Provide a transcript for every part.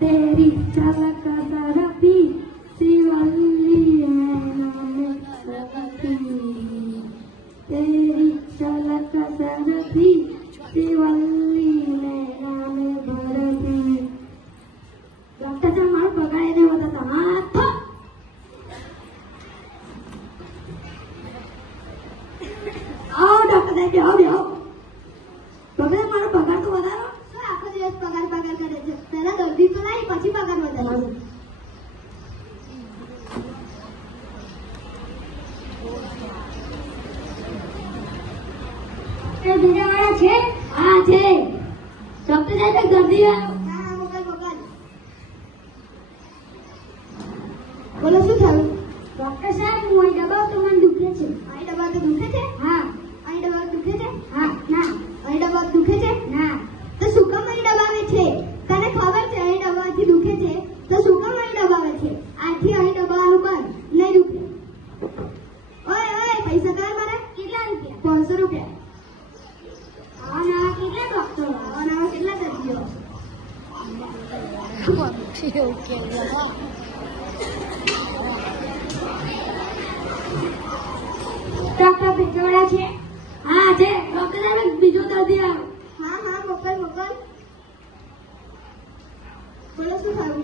तेरी झलक जरती शिवल्ली है नाम सरती, तेरी झलक जरती शिवल्ली है नाम भरती। डॉक्टर साहब मारो पगार नहीं होता था हाथ आओ डॉक्टर साहब आओ पगार मारो पगार तो વધારો આખો દિવસ પગાર પગાર કરે છે પહેલા દર્દી તો નહીં પછી પગાર વધારે એ બીજાવાળા છે હા છે ડોક્ટર સાહેબ દર્દી હા મોકલ બોલો શું થયું ડોક્ટર સાહેબ હું અહીં દબાવ તો મને દુખે છે અહીં દબાવ તો દુખે છે હા અહીં દબાવ દુખે છે હા ના અહીં દબાવ દુખે છે ના તો શું કામ અહીં દબાવે છે તને ખબર છે અહીં દબાવથી દુખે છે તો શું કામ અહીં દબાવે છે આથી અહીં દબાવવાનું બંધ નહીં દુખે ઓય ઓય પૈસા કર મારે કેટલા રૂપિયા 500 રૂપિયા આના કેટલા ડોક્ટર આના કેટલા દર્દીઓ ઓકે डॉक्टर बिजोड़ा छे हां जे डॉक्टर साहब बीजो दर्दी आवे हां हां मोकल बोलो શું થયું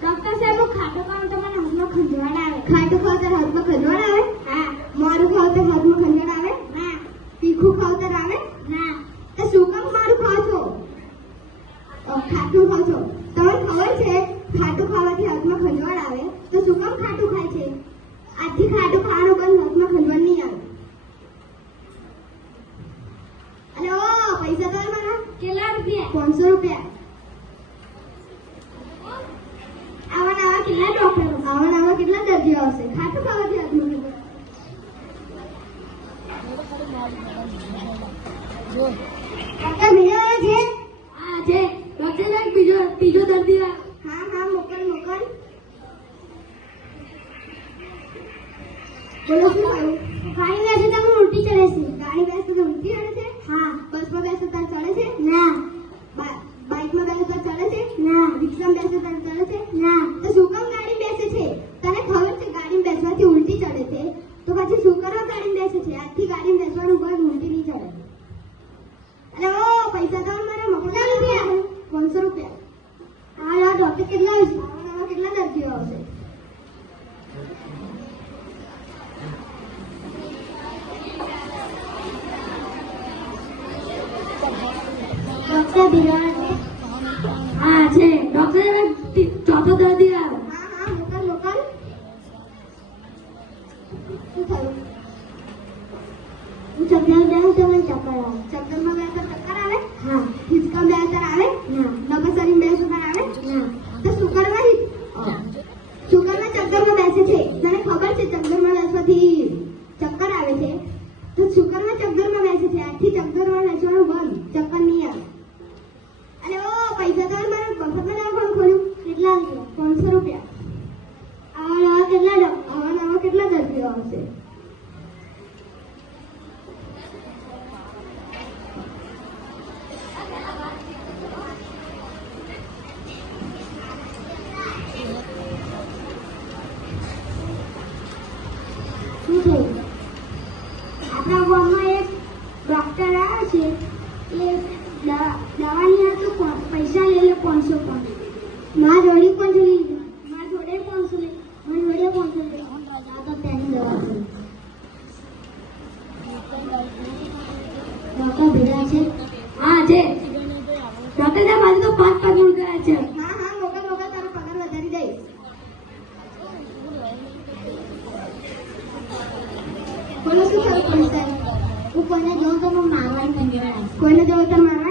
ડોક્ટર સાહેબ ખાટો ખાવ તો મને હાથમાં ખંજવાળ આવે ખાટો ખાવ તો હાથમાં ખંજવાળ આવે હા મારું ખાવ તો હાથમાં ખંજવાળ આવે ના તીખું ખાવ તો આવે ના તો શું કામ મારું ખાવ છો ખાટું ખાવ છો તમને ખબર છે ખાટું ખાવાથી હાથમાં ખંજવાળ આવે તો શું કામ ખાટું ખાય છે આથી ખાટું ખાવાનું બંધ હાથમાં ખંજવાળ નહીં આવે અરે ઓ પૈસા તો મારા કેટલા રૂપિયા 500 રૂપિયા આવા કેટલા ડોક્ટરો આવા કેટલા દર્દીઓ આવશે ખાટું ખાવાથી હાથમાં ખંજવાળ જો ડોક્ટર બીજો છે હા છે ડોક્ટર સાહેબ બીજો દર્દી હા હા મોકલ બોલો શું થયું ગાડી બેસે તો ઉલટી ચડે છે ગાડી બેસે તો ઉલટી ચડે છે હા બસમાં બેસે તો ચડે છે ના બાઇકમાં બેસે તો ચડે છે ના રિક્ષામાં બેસે તો ચડે છે ના તો શું કામ ગાડી બેસે છે તને ખબર છે ગાડી બેસવાથી ઉલટી ચડે છે તો પછી શું કરવા ગાડી બેસે છે આજથી ગાડી બેસવાનું બંધ ઉલટી નહીં ચડે અરે ઓ પૈસા તો મારા કેટલા રૂપિયા 500 રૂપિયા હા ડોક્ટર કેટલા આવશે કેટલા દર્દીઓ આવશે डॉक्टर बिराज हां છે ડોક્ટર ચોથો દર્દી આવે હા હા મોકલ શું થયું હું ચક્કર જાઉં તો મને ચક્કર આવે ચક્કરમાં બે તો ચક્કર આવે હા હિચકા બે તો આવે ના નકસરી બે સુકર આવે ના તો સુકરમાં ચક્કરમાં બેસે છે તને ખબર છે ચક્કરમાં બેસવાથી ચક્કર આવે છે તો સુકરમાં ચક્કરમાં બેસે છે આથી ચક્કરમાં બેસવાનું બંધ ચક્કર નહીં આવે અરે ઓ પૈસા તો મારા મફતમાં દવાખાનું ખોલ્યું કેટલા 500 રૂપિયા આવા કેટલા દર્દીઓ આવશે શું થયું આપણા ગામમાં એક ડોક્ટર આવે છે એ દવાની હતું પૈસા લઈ લે 500 મારા જોડે 500 લઈ મારા જોડે 500 લઈ આ તો તેની દવા છે ડોક્ટર ભેગા છે હા છે ડોક્ટર સાહેબ આજે તો 5 મુર્ગા છે હા હા મોકલ તારો પગાર વધારી દઈશ બોલો શું થયું પૈસા હું કોઈને જોઉં તો મારવાની કોઈને જોઉં તો મારવાની